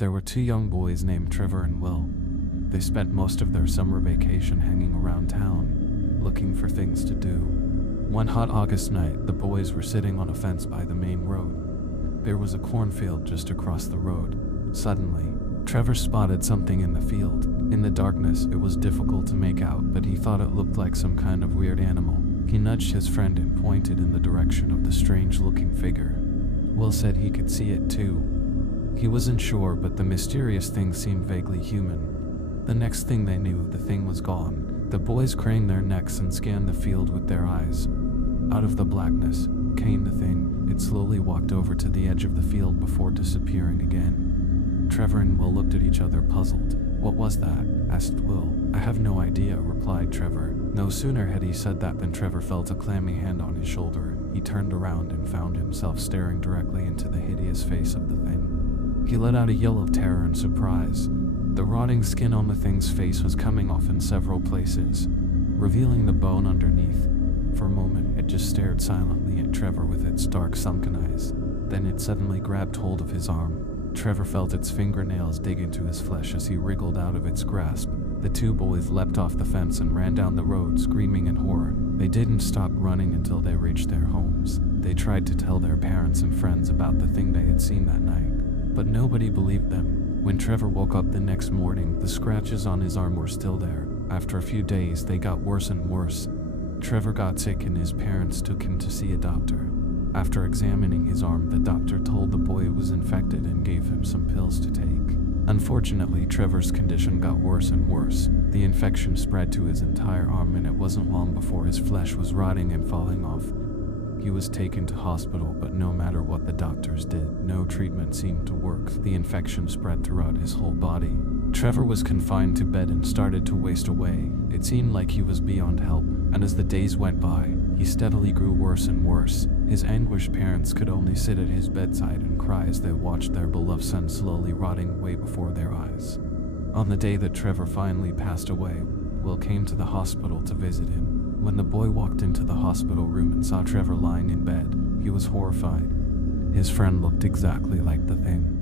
There were two young boys named Trevor and Will. They spent most of their summer vacation hanging around town, looking for things to do. One hot August night, the boys were sitting on a fence by the main road. There was a cornfield just across the road. Suddenly, Trevor spotted something in the field. In the darkness, it was difficult to make out, but he thought it looked like some kind of weird animal. He nudged his friend and pointed in the direction of the strange-looking figure. Will said he could see it too. He wasn't sure, but the mysterious thing seemed vaguely human. The next thing they knew, the thing was gone. The boys craned their necks and scanned the field with their eyes. Out of the blackness came the thing. It slowly walked over to the edge of the field before disappearing again. Trevor and Will looked at each other, puzzled. "What was that?" asked Will. "I have no idea," replied Trevor. No sooner had he said that than Trevor felt a clammy hand on his shoulder. He turned around and found himself staring directly into the hideous face of the thing. He let out a yell of terror and surprise. The rotting skin on the thing's face was coming off in several places, revealing the bone underneath. For a moment, it just stared silently at Trevor with its dark, sunken eyes. Then it suddenly grabbed hold of his arm. Trevor felt its fingernails dig into his flesh as he wriggled out of its grasp. The two boys leapt off the fence and ran down the road, screaming in horror. They didn't stop running until they reached their homes. They tried to tell their parents and friends about the thing they had seen that night, but nobody believed them. When Trevor woke up the next morning, the scratches on his arm were still there. After a few days, they got worse and worse. Trevor got sick and his parents took him to see a doctor. After examining his arm, the doctor told the boy it was infected and gave him some pills to take. Unfortunately, Trevor's condition got worse and worse. The infection spread to his entire arm, and it wasn't long before his flesh was rotting and falling off. He was taken to hospital, but no matter what the doctors did, no treatment seemed to work. The infection spread throughout his whole body. Trevor was confined to bed and started to waste away. It seemed like he was beyond help, and as the days went by, he steadily grew worse and worse. His anguished parents could only sit at his bedside and cry as they watched their beloved son slowly rotting away before their eyes. On the day that Trevor finally passed away, Will came to the hospital to visit him. When the boy walked into the hospital room and saw Trevor lying in bed, he was horrified. His friend looked exactly like the thing.